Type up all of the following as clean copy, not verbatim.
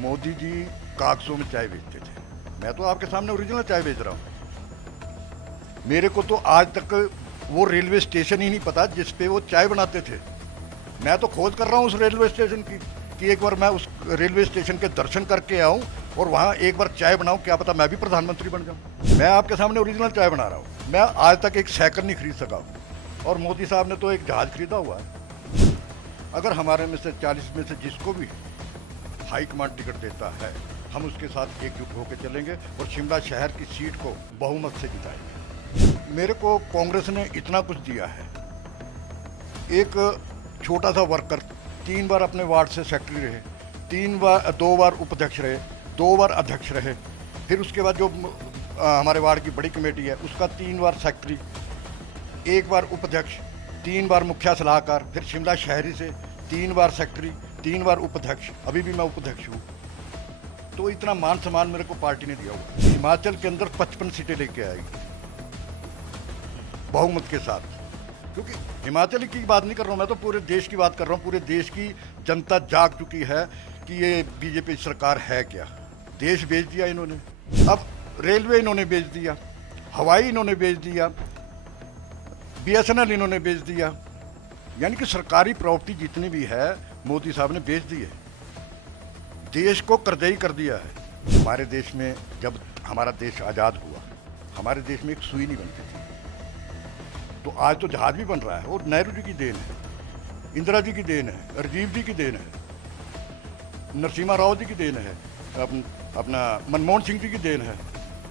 मोदी जी कागजों में चाय बेचते थे। मैं तो आपके सामने ओरिजिनल चाय बेच रहा हूँ। मेरे को तो आज तक वो रेलवे स्टेशन ही नहीं पता जिस पे वो चाय बनाते थे। मैं तो खोज कर रहा हूँ उस रेलवे स्टेशन की कि एक बार मैं उस रेलवे स्टेशन के दर्शन करके आऊँ और वहाँ एक बार चाय बनाऊँ, क्या पता मैं भी प्रधानमंत्री बन जाऊँ। मैं आपके सामने ओरिजिनल चाय बना रहा हूँ। मैं आज तक एक साइकिल नहीं खरीद सका और मोदी साहब ने तो एक जहाज खरीदा हुआ है। अगर हमारे में से 40 में से जिसको भी हाईकमांड टिकट देता है, हम उसके साथ एकजुट होकर चलेंगे और शिमला शहर की सीट को बहुमत से जिताएंगे। मेरे को कांग्रेस ने इतना कुछ दिया है। एक छोटा सा वर्कर 3 बार अपने वार्ड से सेक्रेटरी रहे, 2 बार उपाध्यक्ष रहे, 2 बार अध्यक्ष रहे। फिर उसके बाद जो हमारे वार्ड की बड़ी कमेटी है उसका 3 बार सेक्रेटरी, 1 बार उपाध्यक्ष, 3 बार मुखिया सलाहकार, फिर शिमला शहरी से 3 बार सेक्रेटरी, 3 बार उपाध्यक्ष, अभी भी मैं उपाध्यक्ष हूँ। तो इतना मान सम्मान मेरे को पार्टी ने दिया हुआ। हिमाचल के अंदर 55 सीटें लेके आएगी बहुमत के साथ, क्योंकि हिमाचल की बात नहीं कर रहा हूँ, मैं तो पूरे देश की बात कर रहा हूँ। पूरे देश की जनता जाग चुकी है कि ये बीजेपी सरकार है क्या। देश बेच दिया इन्होंने, अब रेलवे इन्होंने बेच दिया, हवाई इन्होंने बेच दिया, BSNL इन्होंने बेच दिया। यानी कि सरकारी प्रॉपर्टी जितनी भी है मोदी साहब ने बेच दी है, देश को कर्जई कर दिया है। हमारे देश में जब हमारा देश आज़ाद हुआ, हमारे देश में एक सुई नहीं बनती थी, तो आज तो जहाज भी बन रहा है। और नेहरू जी की देन है, इंदिरा जी की देन है, राजीव जी की देन है, नरसिम्हा राव जी की देन है, अपना मनमोहन सिंह जी की देन है।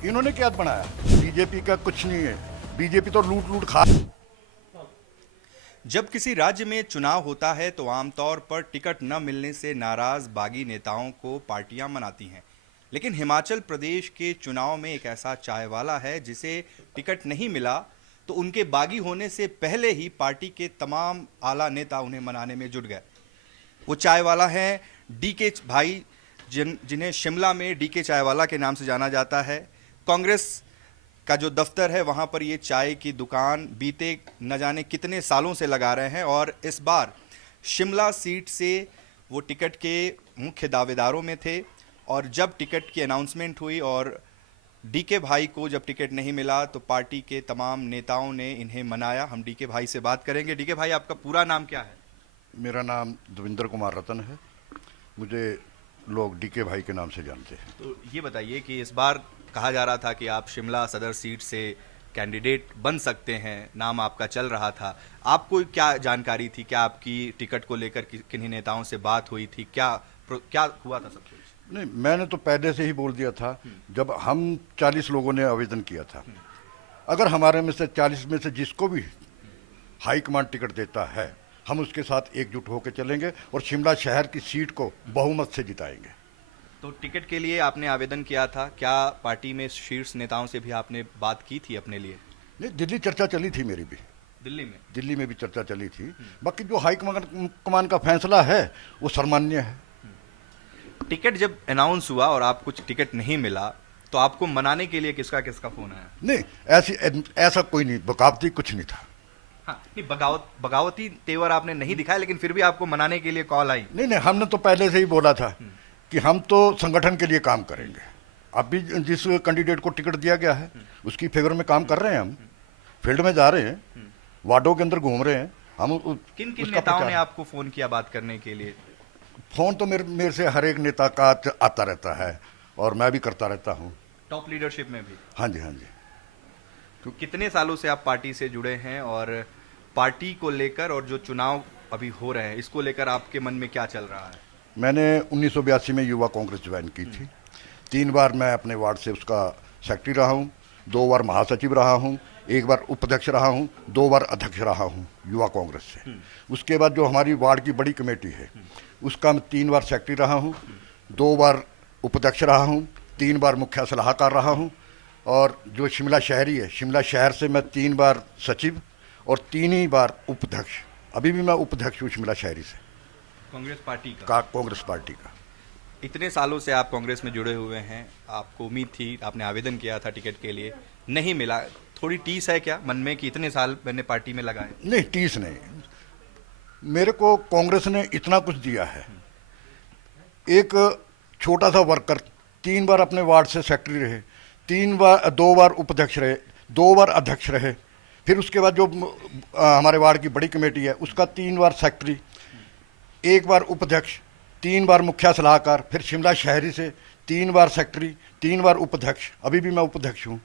इन्होंने क्या बनाया? बीजेपी का कुछ नहीं है। बीजेपी तो लूट लूट खा। जब किसी राज्य में चुनाव होता है तो आमतौर पर टिकट न मिलने से नाराज बागी नेताओं को पार्टियां मनाती हैं, लेकिन हिमाचल प्रदेश के चुनाव में एक ऐसा चाय वाला है जिसे टिकट नहीं मिला तो उनके बागी होने से पहले ही पार्टी के तमाम आला नेता उन्हें मनाने में जुट गए। वो चाय वाला है डीके भाई, जिन्हें शिमला में डीके चाय वाला के नाम से जाना जाता है। कांग्रेस का जो दफ्तर है वहां पर ये चाय की दुकान बीते न जाने कितने सालों से लगा रहे हैं और इस बार शिमला सीट से वो टिकट के मुख्य दावेदारों में थे। और जब टिकट की अनाउंसमेंट हुई और डीके भाई को जब टिकट नहीं मिला तो पार्टी के तमाम नेताओं ने इन्हें मनाया। हम डीके भाई से बात करेंगे। डीके भाई, आपका पूरा नाम क्या है? मेरा नाम दविंदर कुमार रतन है, मुझे लोग डीके भाई के नाम से जानते हैं। तो ये बताइए कि इस बार कहा जा रहा था कि आप शिमला सदर सीट से कैंडिडेट बन सकते हैं, नाम आपका चल रहा था। आपको क्या जानकारी थी? क्या आपकी टिकट को लेकर किन्हीं नेताओं से बात हुई थी? क्या क्या हुआ था सब कुछ? नहीं, मैंने तो पहले से ही बोल दिया था जब हम 40 लोगों ने आवेदन किया था। अगर हमारे में से 40 में से जिसको भी हाईकमांड टिकट देता है, हम उसके साथ एकजुट होकर चलेंगे और शिमला शहर की सीट को बहुमत से जिताएंगे। तो टिकट के लिए आपने आवेदन किया था, क्या पार्टी में शीर्ष नेताओं से भी आपने बात की थी अपने लिए? नहीं, दिल्ली चर्चा चली थी मेरी भी, दिल्ली में भी चर्चा चली थी। बाकी जो हाईकमान का फैसला है वो सम्मान्य है। टिकट जब अनाउंस हुआ और आपको टिकट नहीं मिला तो आपको मनाने के लिए किसका किसका फोन आया? नहीं, ऐसा कोई नहीं, बगावती कुछ नहीं था। हाँ, नहीं, बगावती तेवर आपने नहीं दिखाया, लेकिन फिर भी आपको मनाने के लिए कॉल आई? नहीं, हमने तो पहले से ही बोला था कि हम तो संगठन के लिए काम करेंगे। अभी जिस कैंडिडेट को टिकट दिया गया है उसकी फेवर में काम कर रहे हैं। हम फील्ड में जा रहे हैं, वार्डों के अंदर घूम रहे हैं। हम किन किन नेताओं ने आपको फोन किया बात करने के लिए? फोन तो मेरे से हर एक नेता का आता रहता है और मैं भी करता रहता हूँ। टॉप लीडरशिप में भी? हाँ जी, हाँ जी। तो कितने सालों से आप पार्टी से जुड़े हैं और पार्टी को लेकर और जो चुनाव अभी हो रहे हैं इसको लेकर आपके मन में क्या चल रहा है? मैंने 1982 में युवा कांग्रेस ज्वाइन की थी। 3 बार मैं अपने वार्ड से उसका सेक्रेटरी रहा हूँ, 2 बार महासचिव रहा हूँ, 1 बार उपाध्यक्ष रहा हूँ, 2 बार अध्यक्ष रहा हूँ युवा कांग्रेस से। उसके बाद जो हमारी वार्ड की बड़ी कमेटी है उसका मैं 3 बार सेक्रेटरी रहा हूँ, 2 बार उपाध्यक्ष रहा हूँ, 3 बार मुखिया सलाहकार रहा हूँ। और जो शिमला शहरी है, शिमला शहर से मैं 3 बार सचिव और 3 ही बार उपाध्यक्ष। अभी भी मैं उपाध्यक्ष हूँ शिमला शहरी से, कांग्रेस पार्टी का? कांग्रेस पार्टी का। इतने सालों से आप कांग्रेस में जुड़े हुए हैं, आपको उम्मीद थी, आपने आवेदन किया था टिकट के लिए, नहीं मिला, थोड़ी टीस है क्या मन में कि इतने साल मैंने पार्टी में लगाए? नहीं, टीस नहीं। मेरे को कांग्रेस ने इतना कुछ दिया है। एक छोटा सा वर्कर 3 बार अपने वार्ड से सेक्रेटरी रहे, 2 बार उपाध्यक्ष रहे, 2 बार अध्यक्ष रहे, फिर उसके बाद जो हमारे वार्ड की बड़ी कमेटी है उसका 3 बार सेक्रेटरी, 1 बार उपाध्यक्ष, 3 बार मुखिया सलाहकार, फिर शिमला शहरी से 3 बार सेक्रेटरी, 3 बार उपाध्यक्ष, अभी भी मैं उपाध्यक्ष हूँ।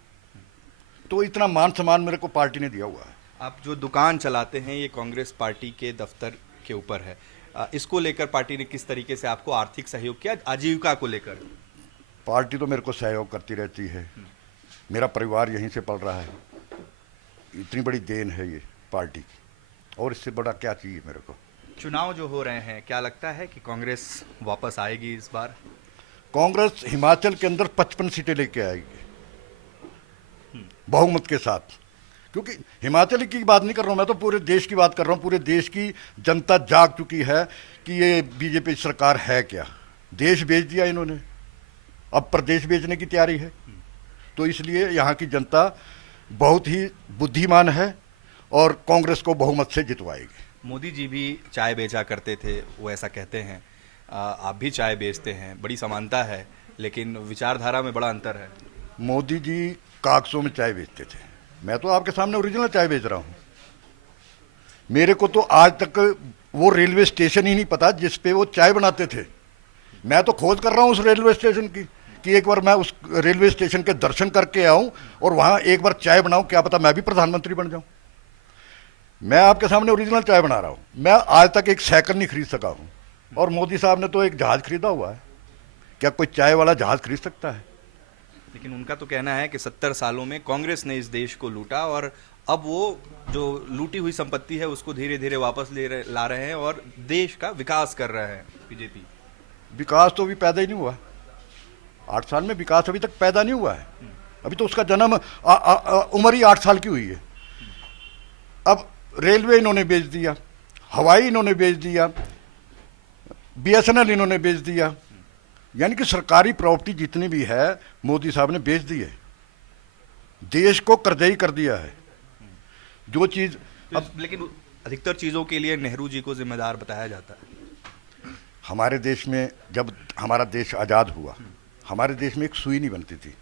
तो इतना मान सम्मान मेरे को पार्टी ने दिया हुआ है। आप जो दुकान चलाते हैं ये कांग्रेस पार्टी के दफ्तर के ऊपर है, इसको लेकर पार्टी ने किस तरीके से आपको आर्थिक सहयोग किया आजीविका को लेकर? पार्टी तो मेरे को सहयोग करती रहती है, मेरा परिवार यहीं से पल रहा है, इतनी बड़ी देन है ये पार्टी की, और इससे बड़ा क्या चाहिए मेरे को। चुनाव जो हो रहे हैं, क्या लगता है कि कांग्रेस वापस आएगी इस बार? कांग्रेस हिमाचल के अंदर 55 सीटें लेके आएगी बहुमत के साथ, क्योंकि हिमाचल की बात नहीं कर रहा हूँ मैं, तो पूरे देश की बात कर रहा हूँ। पूरे देश की जनता जाग चुकी है कि ये बीजेपी सरकार है क्या। देश बेच दिया इन्होंने, अब प्रदेश बेचने की तैयारी है। तो इसलिए यहाँ की जनता बहुत ही बुद्धिमान है और कांग्रेस को बहुमत से जितवाएगी। मोदी जी भी चाय बेचा करते थे, वो ऐसा कहते हैं, आप भी चाय बेचते हैं, बड़ी समानता है, लेकिन विचारधारा में बड़ा अंतर है। मोदी जी कागजों में चाय बेचते थे, मैं तो आपके सामने ओरिजिनल चाय बेच रहा हूँ। मेरे को तो आज तक वो रेलवे स्टेशन ही नहीं पता जिस पे वो चाय बनाते थे। मैं तो खोज कर रहा हूँ उस रेलवे स्टेशन की, कि एक बार मैं उस रेलवे स्टेशन के दर्शन करके आऊँ और वहाँ एक बार चाय बनाऊँ, क्या पता मैं भी प्रधानमंत्री बन जाऊँ। मैं आपके सामने ओरिजिनल चाय बना रहा हूँ। मैं आज तक एक साइकिल नहीं खरीद सका हूँ, और मोदी साहब ने तो एक जहाज़ खरीदा हुआ है। क्या कोई चाय वाला जहाज़ खरीद सकता है? लेकिन उनका तो कहना है कि 70 सालों में कांग्रेस ने इस देश को लूटा और अब वो जो लूटी हुई संपत्ति है उसको धीरे धीरे वापस ला रहे हैं और देश का विकास कर रहे हैं बीजेपी। विकास तो अभी पैदा ही नहीं हुआ, 8 साल में विकास अभी तक पैदा नहीं हुआ है। अभी तो उसका जन्म उम्र ही 8 साल की हुई है। अब रेलवे इन्होंने बेच दिया, हवाई इन्होंने बेच दिया, BSNL इन्होंने बेच दिया, यानी कि सरकारी प्रॉपर्टी जितनी भी है मोदी साहब ने बेच दी है। देश को कर्जई कर दिया है जो चीज। अब लेकिन अधिकतर चीजों के लिए नेहरू जी को जिम्मेदार बताया जाता है। हमारे देश में जब हमारा देश आज़ाद हुआ, हमारे देश में एक सुई नहीं बनती थी,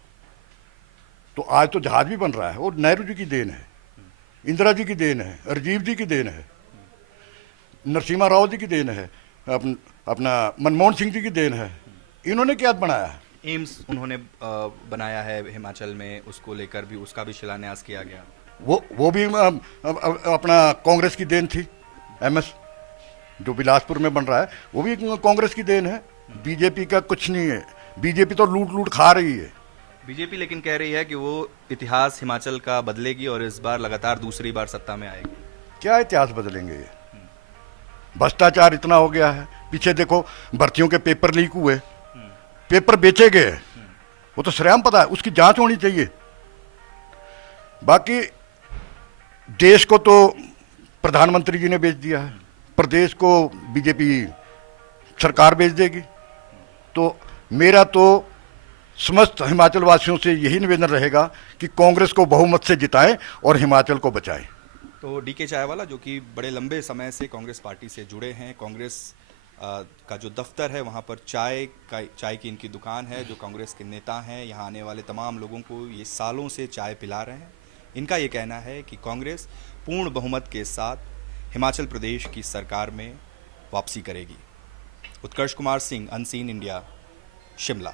तो आज तो जहाज भी बन रहा है। और नेहरू जी की देन है, इंदिरा जी की देन है, राजीव जी की देन है, नरसिम्हा राव जी की देन है, अपना मनमोहन सिंह जी की देन है। इन्होंने क्या बनाया है? एम्स उन्होंने बनाया है हिमाचल में, उसको लेकर भी उसका भी शिलान्यास किया गया। वो भी अपना कांग्रेस की देन थी। MS जो बिलासपुर में बन रहा है वो भी कांग्रेस की देन है, बीजेपी का कुछ नहीं है। बीजेपी तो लूट लूट खा रही है। बीजेपी लेकिन कह रही है कि वो इतिहास हिमाचल का बदलेगी और इस बार लगातार दूसरी बार सत्ता में आएगी। क्या इतिहास बदलेंगे? ये भ्रष्टाचार इतना हो गया है। पीछे देखो, भर्तियों के पेपर लीक हुए, पेपर बेचे गए, वो तो सरेआम पता है, उसकी जांच होनी चाहिए। बाकी देश को तो प्रधानमंत्री जी ने बेच दिया है, प्रदेश को बीजेपी सरकार बेच देगी। तो मेरा तो समस्त हिमाचल वासियों से यही निवेदन रहेगा कि कांग्रेस को बहुमत से जिताएं और हिमाचल को बचाएं। तो DK चायवाला जो कि बड़े लंबे समय से कांग्रेस पार्टी से जुड़े हैं, कांग्रेस का जो दफ्तर है वहाँ पर चाय की इनकी दुकान है, जो कांग्रेस के नेता हैं यहाँ आने वाले तमाम लोगों को ये सालों से चाय पिला रहे हैं। इनका ये कहना है कि कांग्रेस पूर्ण बहुमत के साथ हिमाचल प्रदेश की सरकार में वापसी करेगी। उत्कर्ष कुमार सिंह, अनसीन इंडिया, शिमला।